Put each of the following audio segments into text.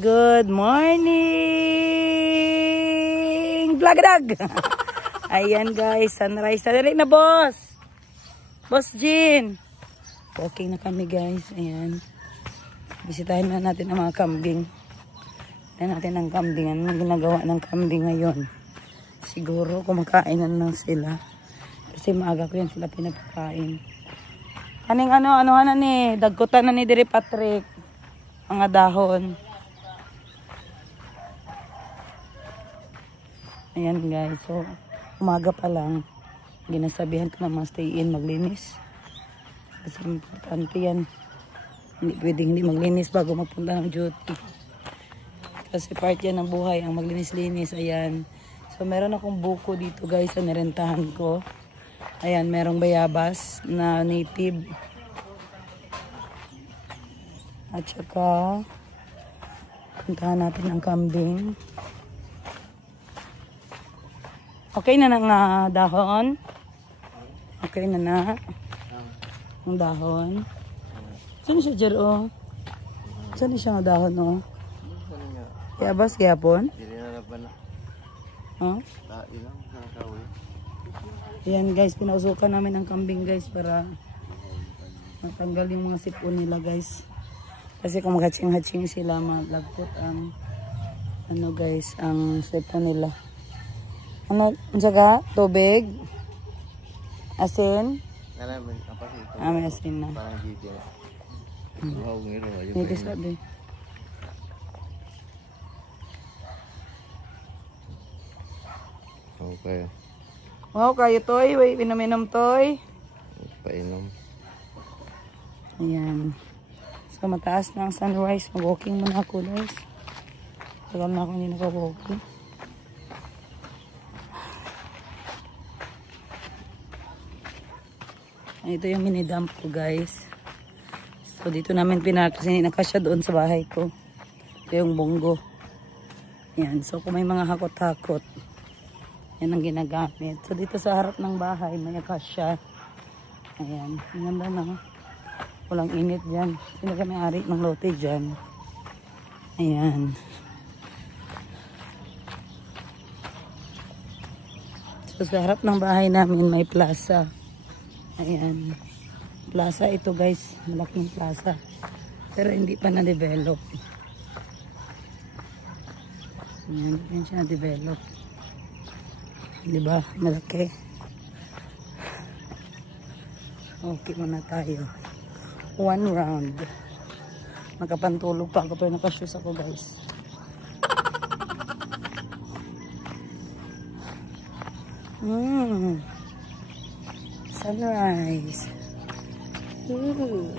Good morning! Vlog-dag! Ayan guys, sunrise. Sunrise na boss! Boss Jean! Walking na kami guys. Ayan. Bisitahin na natin ang mga kambing. Ayan natin ang kambing. Ano ginagawa ng kambing ngayon? Siguro kumakainan lang sila. Kasi maaga ko yan sila pinapakain. Kaning ano na ni, dagkutan na ni Diri Patrick. Mga dahon. Ayan guys, so umaga pa lang, ginasabihan ko na mga stay in, maglinis. Kasi importante yan. Hindi pwedeng hindi maglinis bago magpunta ng duty. Kasi part yan ng buhay, ang maglinis-linis. Ayan. So meron akong buko dito guys, na nirentahan ko. Ayan, merong bayabas na native. At saka, puntahan natin ang kambing. Okay na ng dahon? Okay na ang dahon? Saan siya dyan o? Saan siya nga dahon o? Bayabas gyapon? Ayan guys, pinausukan namin ang kambing guys para matanggal yung mga sipon nila guys. Kasi kung mag-hatching-hatching sila, maglagpot ang ano guys, ang sipon nila. Ano, saka tubig, asin. May asin na. Hindi sabi. Okay. Wow, kayo toy. Wait, pinaminom toy. Painom. Ayan. So, mataas na ang sunrise. Mag-walking muna ako, guys. Tagal na ako hindi naka-walking. Ito yung mini-dump ko, guys. So, dito namin pinark kasi nakasya doon sa bahay ko. Ito yung bonggo. Ayan. So, kung may mga hakot-hakot, yan ang ginagamit. So, dito sa harap ng bahay, may akasya. Ayan. Ang ganda na. Walang init dyan. Sino kami ari ng lote dyan. Ayan. So, sa harap ng bahay namin, may plaza. Ayan. Plaza ito guys. Malaking plaza. Pero hindi pa na-develop. Ayan. Hindi siya na-develop. Diba? Malaki. Okay muna tayo. One round. Makapantulog pa ako pero nakashoes ako guys. Sunrise. Ooh.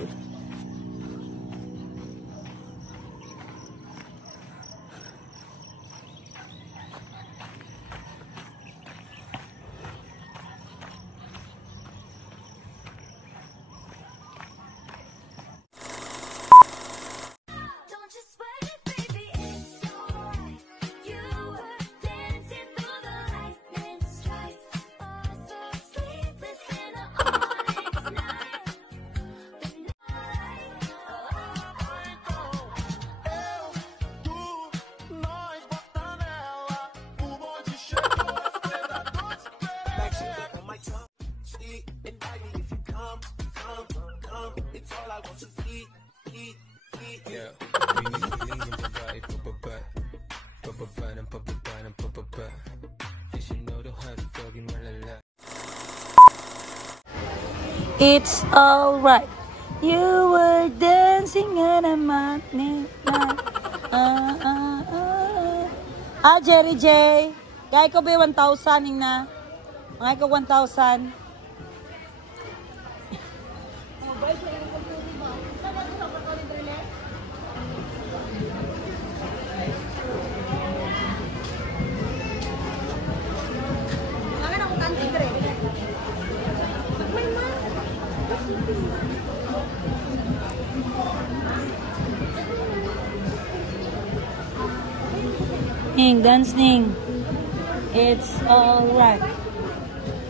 It's alright. You were dancing in a matinee night. Jerry J. Gaya ko ba 1,000 ning na? Gaya ko 1,000. Dancing, it's alright.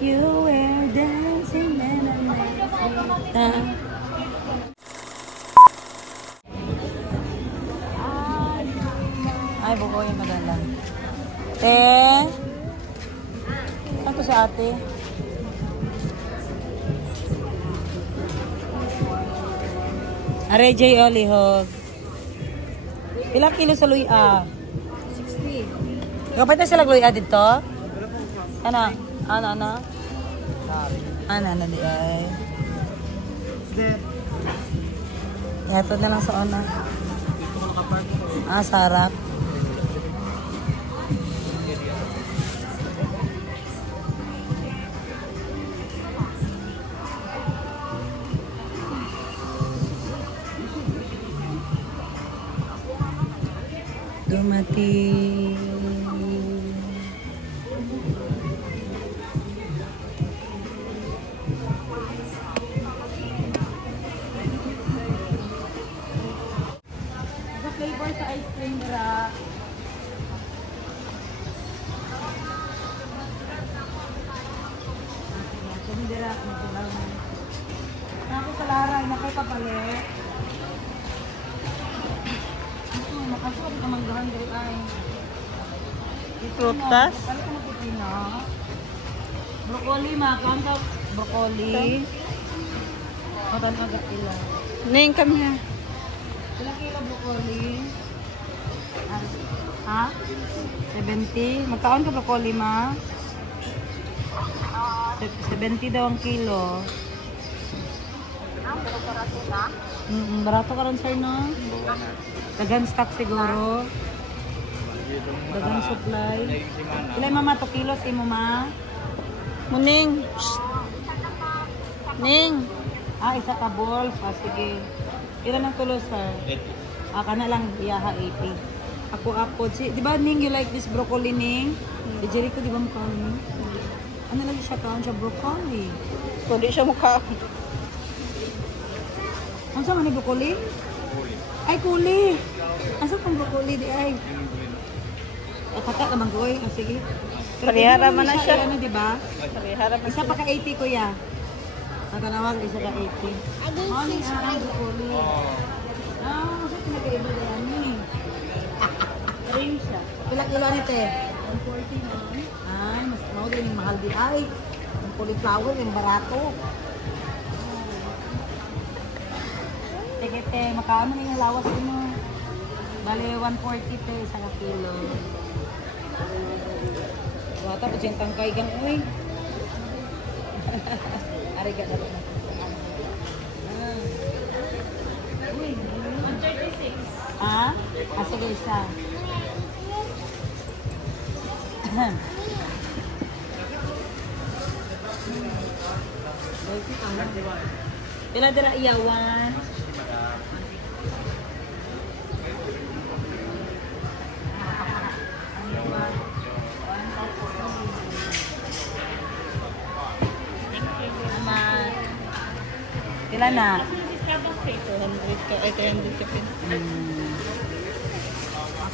You were dancing and I Ay, buko yung madala. Te? Ano to sa ate? Are J. Olihog. Pila kilo sa luya? 60. Kapag na sila luya dito? Ano? Ano? Ano di ay? Yato na lang sa ona. Sarap. Dumating. Sa flavor sa ice cream nila. Dira, ako sa laray, nakipabalik. Makasuot ka manggahan diri ay. Prutas? Kali ka magpipino. Broccoli, makanta. Broccoli. Matan agad kilo. Ning kami ha. Ilang kilo broccoli? Ha? 70? Magkaon ka broccoli, ma? 70 daw ang kilo. Barato ka rin, sir, no? Dagan stock siguro. Dagan supply. Ilay, mama, 2 kilos, imo, ma? Muning. Ning. Isa ka balls. Sige. Ilan ang tulo, sir? Kana lang, iyaha 80. Ako. Di ba, Ning, you like this broccoli, Ning? Si Jericho, di ba mukha Ning? Ano lang siya kaon siya broccoli? Kundi siya mukha. Ano sa man ni broccoli? Ay, kuli. Asa pang broccoli di ay? Kata naman ko eh. Sige. Parihara man na siya. Ano, di ba? Parihara man Isa pa ka 80, kuya. Natanawag, isa ka 80. Morning, broccoli. Sa pinag-iba na yan eh. Ring siya. Pila kilo ni te? 140 na. Mas din yung mahal di ay. Yung cauliflower, yung barato. Te, makaano na yung lawas mo. Bale, 140 te, isa ka kilo. Wata po siyang tangkay kang, uy. Ariga na rin. Uy, 136. Sige, isa. Pila dira iyawan. Pila na? 200 ka. Ay, 300 ka pin.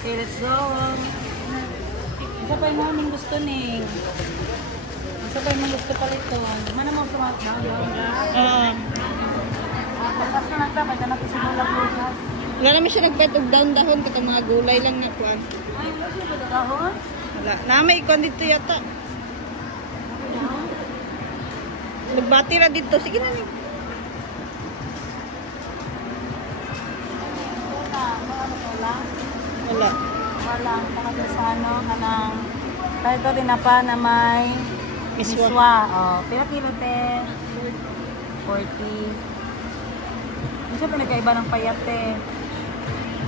Okay, let's go. Isa pa yung aming gusto ning. Isa pa yung gusto pala ito. Mana mo sumat down. Pagkas na nagtapay ka natin simula bukas. Wala naman siya nagpetog down dahon. Katang mga gulay lang na kuwan. Ay, wala siya ba dahon? Wala. Namay ikon dito yata. Nagbati na dito. Sige na ning. Wala. Wala. Nakasya sa ano, kanang kaya ito rin na pa na may miswa. Pila kilo te? 40. Ano siya pinagkaiba ng payat te?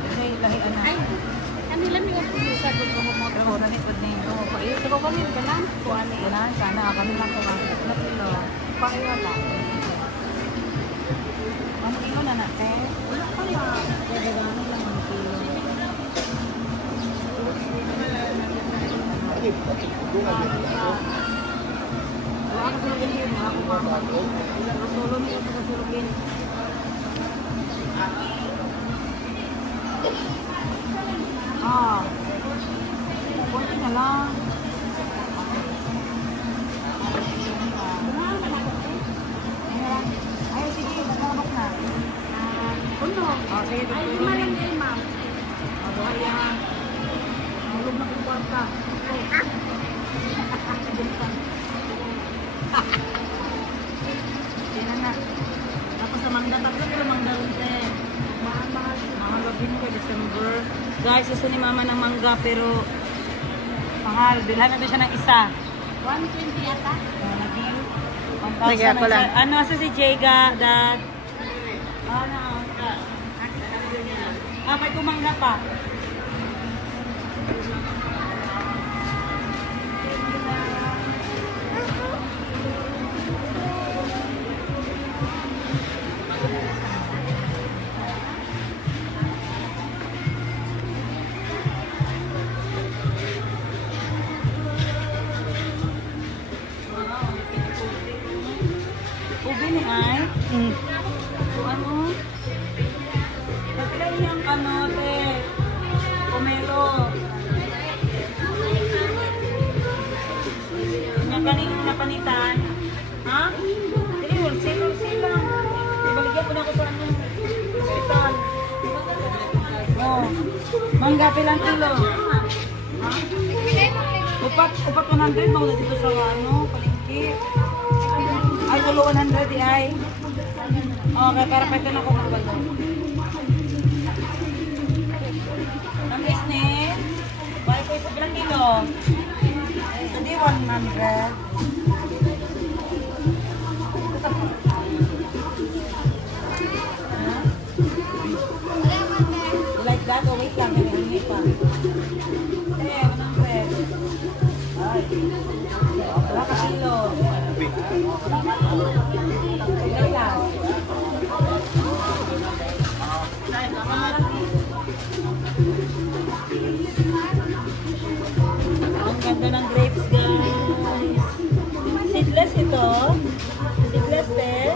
Kasi lahian na. Ay, kanila may sa good kumumot. Pero na nito din. Ito ko kami ka lang. Kuhanin. Kuhanin. Sana kami lang kumakas na kilo. Pakiwala. Ang ingon na natin. Wala pa na. Gagano lang ang kilo. Wala ka sulugin yun. Wala ko pa. Tulong niya sa sulugin. Kunti na lang. Ay, sige. Magkakabok na. Puno. Sige. Ay, lima lang din, ma'am. Buhay yan. ka. Yan na. Tapos sa mangga, tatlo pero mangga rin eh. Mahal labing ko, December. Guys, gusto ni mama ng mangga pero mahal. Bilhan natin siya ng isa. 120 yata. Sige, ako lang. Ano sa si Jega, dad? Ano? May kumangga pa. Ubi ni ay? Ano? Pagkala niyang ano, te. Pomelo. Yung napanitan. Ha? Hindi, wholesale lang. Ibaligyan ko na ako sa ano. Hospital. Oh. Mangga pilang kilo. Ha? Upat 100 mawala dito sa ano, palengke. Ay, tulo 100 ay. Okay, para pa ito na kung magwalo. Ang isne, balik ko isa bilang kilo. Hindi 100. You like that? O wait lang, hindi pa. Eh, 100. Ay. Wala ka kilo. Ang ganda ng grapes, guys. Seedless ito. Seedless, eh.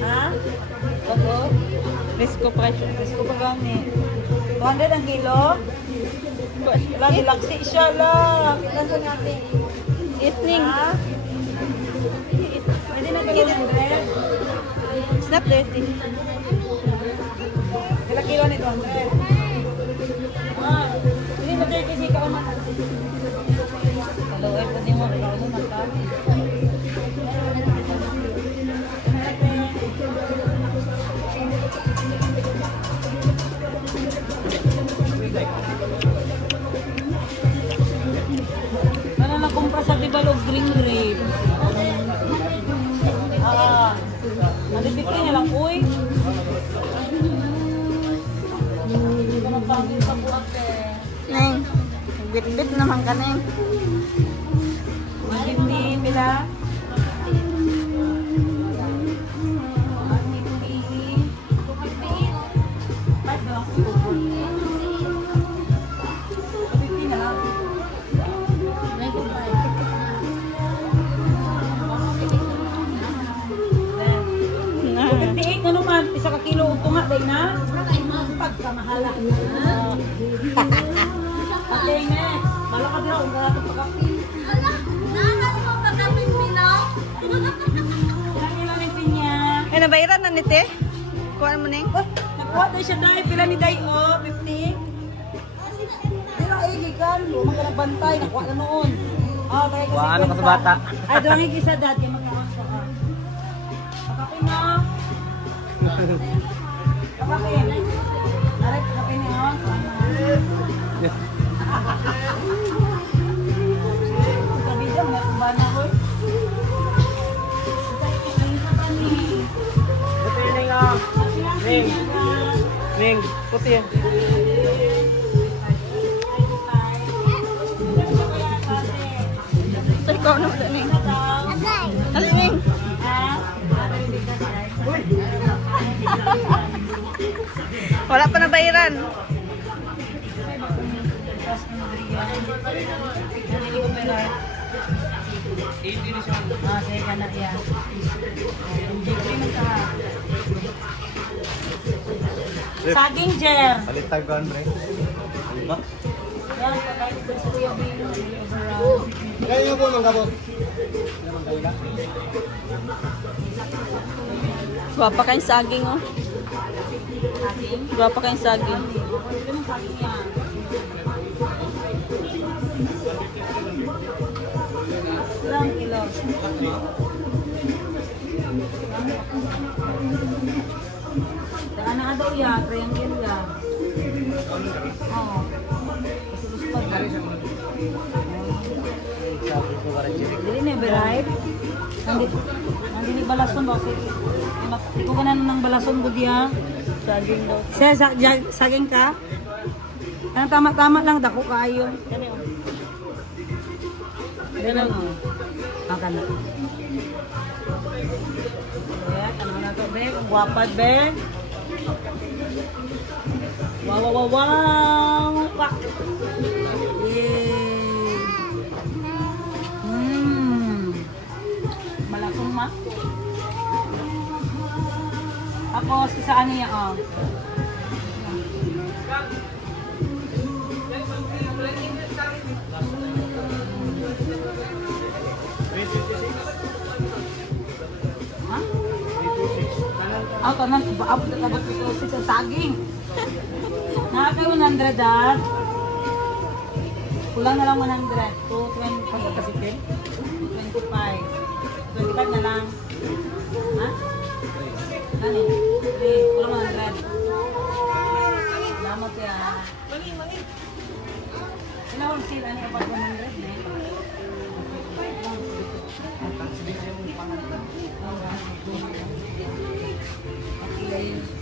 Ha? Ito? Risco pa gani. 200 ang kilo. Wala, dilaksi siya lang. Nasa natin. Evening. Hindi na kayo 100. It's not dirty. Ilang kilo nito? 100. Hindi na dirty si kauman. Kaluoy po din mo. Kaluoy mo mata. Ano na kumpra sa Tibalog green grape? Nalipipin niya lang, uy. Ito na pangin sa buwag eh. Neng, bit-bit naman ka, Neng. Hindi, pila. Ano man, isa ka kilo ito nga, day na? Pagkamahala. Okay, next. Malaka din ako, gano'n itong pagkapi. Ala, naanan mo pagkapin minaw? Ilang ilang yung pinya. Eh, nabayaran na nite? Kuhaan mo, Neng? Nakuha tayo siya, day. Pila ni day, oh, 50. Pila, gikan. Lumang ka nagbantay. Nakuha na noon. Oh, tayo kasi ano ka sa bata? Ay, doon ang isa, dad. Kaya magkakas ka. Pagkapi na. Pagkapi. Aray, pagkapi niya, oh. Sabi dyan, may kubana ko. Puti Ning, Ning. Ning, puti yan. Ikaw na wala, Neng. Ano, Neng? Wala pa nabayaran. Saging jer. Palitag ka, Andre. Ba? Yan, pagkain ko sa Kuya Bing. Kaya po nang kabot. Guwapa kayong saging, oh. Guwapa kayong saging. Ito yung saging yan. Ilang kilo? Daan na daw ya, triangle ya. Oo. Kasi gusto pa. Dili na berayt. Nandini balason ba? Hindi ko ganan ng balason ko diya. Saging daw. Saging ka? Ano tama-tama lang, dako kaayo. Kani oh. Ganun o. Makan na. Ano na to, be? Ang guwapad, be. Wow, wow, wow, wow. Pak. Yay. Malakong ma. Tapos, isaan niya, oh. Ha? Ako na, abot na abot ito sa saging. Nakaka 100 ah. Kulang na lang 100. 220 pa kasi 25. 25 na lang. Ha? Ano? Kulang 100. Salamat ya. Mangi. Ilang sila niya pag 100 eh.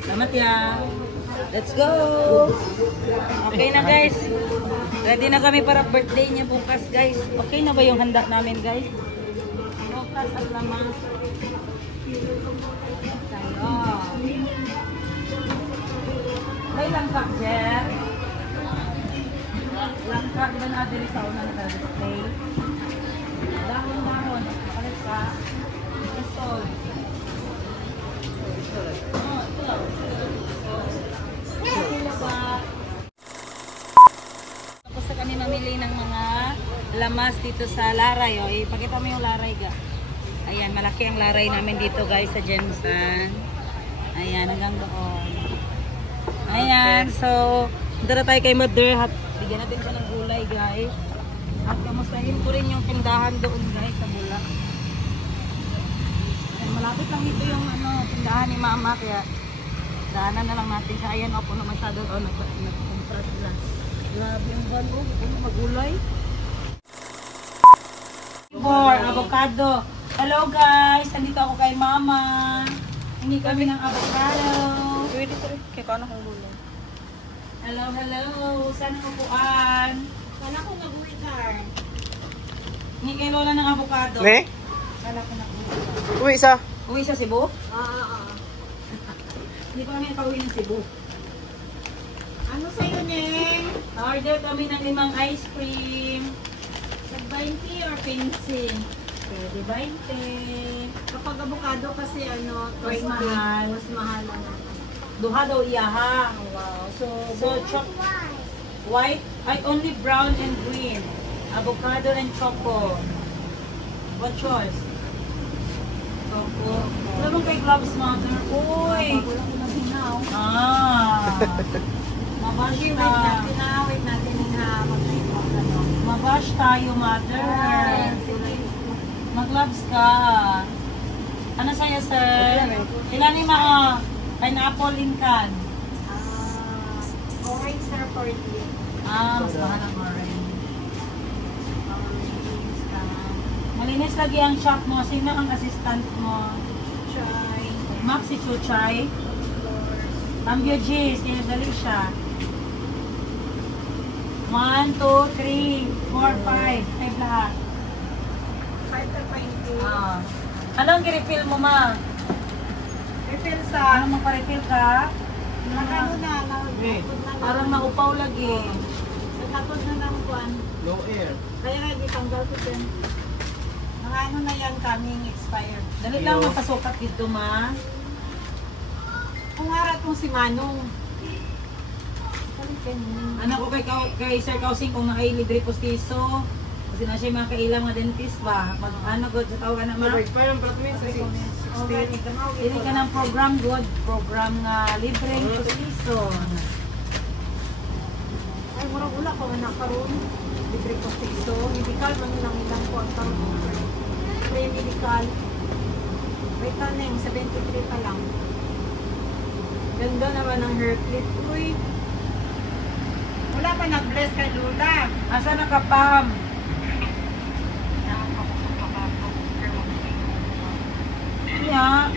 Salamat ya. Let's go. Okay na guys. Ready na kami para birthday niya bukas guys. Okay na ba yung handa namin guys? Bukas at lamang. Tayo. May langkak Jer. Langkak ba na diri sa una na birthday? Dahon-dahon. Makalit ka. Isol. Tapos na kami mamili ng mga lamas dito sa Laray. O, ipakita mo yung Laray ga. Ayan, malaki ang Laray namin dito guys sa Jensen. Ayan, hanggang doon. Ayan, so dito tayo kay Mother. Bigyan natin siya ng gulay guys. At kamustahin ko rin yung tindahan doon guys sa Bula. Malapit lang ito yung tindahan ni Mama kaya daanan na lang natin siya. Ayan, puno masyado. Nagkumpra sila. Grabe yung balo. Puno magulay. For avocado. Hello guys! Nandito ako kay Mama. Hingi kami ng avocado. Pwede ko rin. Kaya ka na kong gulay. Hello. Saan ang upuan? Sana ko nag-uwigar. Hingi kay Lola ng avocado. Ne? Kala ko na Uwi isa. uwi sa Cebu? Oo. Hindi pa kami nakauwi ng Cebu. Ano sa'yo, Neng? Order kami ng 5 ice cream. Nag-20 or pinsin? Pwede 20. Kapag avocado kasi Mas mahal. Mas mahal na. Duha daw iyaha. Wow. So white, only brown and green. Avocado and choco. What choice? Choco. Wala bang kay gloves, Mother? Uy! Wala ko maginaw. Mabash Wait ka. natin na mag-iwan. Mabash tayo, Mother. Mag-gloves ka. Ano sa'yo, sir? Ilan yung mga pineapple in can? Orange na 40. Mas mahal ang orange. Malinis lagi ang shop mo. Sino ang assistant mo? Chai. Maxi Chuchay. Cambio G's. Dali siya. 1, 2, 3, 4, 5. 5 lahat. 5 to 20. Anong i-refill mo, ma? Refill sa... Ano magpa-refill ka? Nagano na. Parang naupaw lagi. Nagkatod na ng kuwan. Low air. Kaya nga, ditanggal ko din. Mga ano na yan, coming expired. Dali lang mapasukat dito, ma. Kung harap kong si Manong. Anak ko kay Sir Kausing kung nakay libre postiso. Kasi na siya makailang nga dentist ba. Pag ano, God, sa tao ka na, ma. Pa yung Bradwin sa 16. Dili ka ng program, God. Program nga libre postiso. murang ula ko anak karon. Libre ko tiso, medical man lang ilang ko ang karon. Pre-medical. Wait ka neng, 73 pa lang. Ganda naman ang hair clip. Uy. Wala pa nag-bless kay Lula. Asa nakapam? Yeah.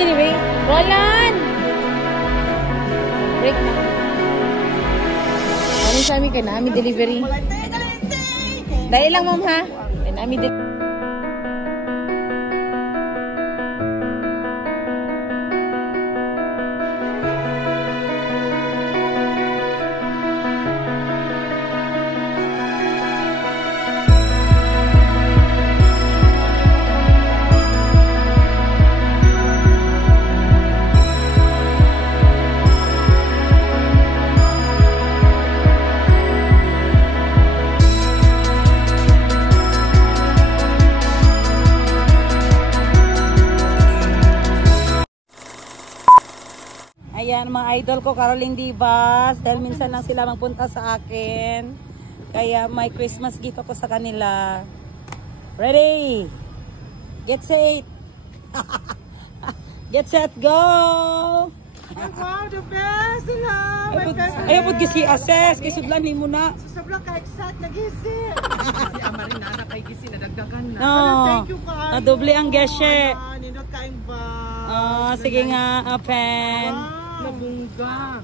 Delivery. Roland! Break na. Ano sa amin ka na? Amin delivery. Dahil lang, ma'am, ha? Amin delivery. Ayan, mga idol ko, Caroling Divas. Dahil minsan lang sila magpunta sa akin. Kaya may Christmas gift ako sa kanila. Ready? Get set. Get set, go! Wow, the best! Hello! Ayaw po kasi assess. Kasi sudlanin mo na. Sobrang ka-excite nag-isip. Si Amarin na anak kay Gisi, nadagdagan na. No. Thank you ka. Nadoble ang geshe. Nindot kaing ba? Sige nga, open. Nabungga.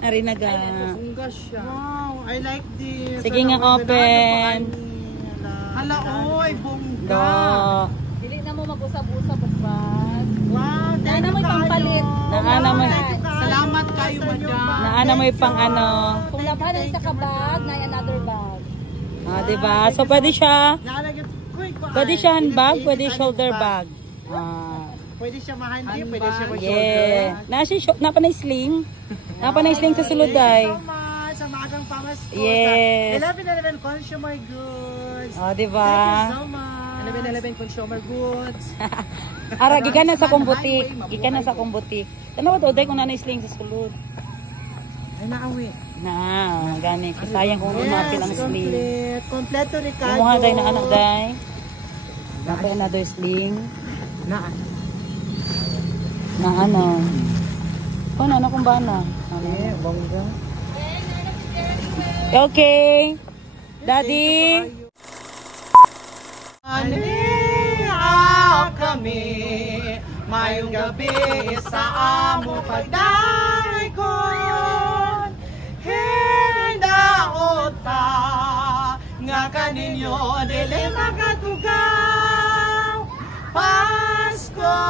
Ari na ga. Nabungga siya. Wow, I like this. Sige nga, open. Hala, oy, bungga. Do. Dili na mo mag-usap-usap, Bas. Wow, Naana mo'y pampalit. Naana mo. Salamat kayo, madam. Naana mo yung pang ano. Kung labanan sa kabag, na another bag. Diba? So, pwede siya. Nalagyan, Pwede siya handbag, pwede shoulder bag. Pwede siya mahandi, pwede siya Yeah. Napanay sling. Napanay sling sa suluday. Thank you so much sa maagang pamasko Yes. sa 11-11 Consumer Goods. Diba? Thank you so much. 11-11 Consumer Goods. Ara, gikan na sa kumbutik. Gikan na sa kumbutik. Tanawa to, day kung nanay sling sa sulod. Ay, naawi. Gani. Sayang kung natin ang sling. Kompleto, Ricardo. Kumuha day na anak day. Napay another sling. Na ano? Ano kung ba na? Bongga. Okay. Daddy. Aniya kami, mayong gabi sa amo pagdaikon. Hindaot ta, nga kaninyo dili makatugaw. Pasko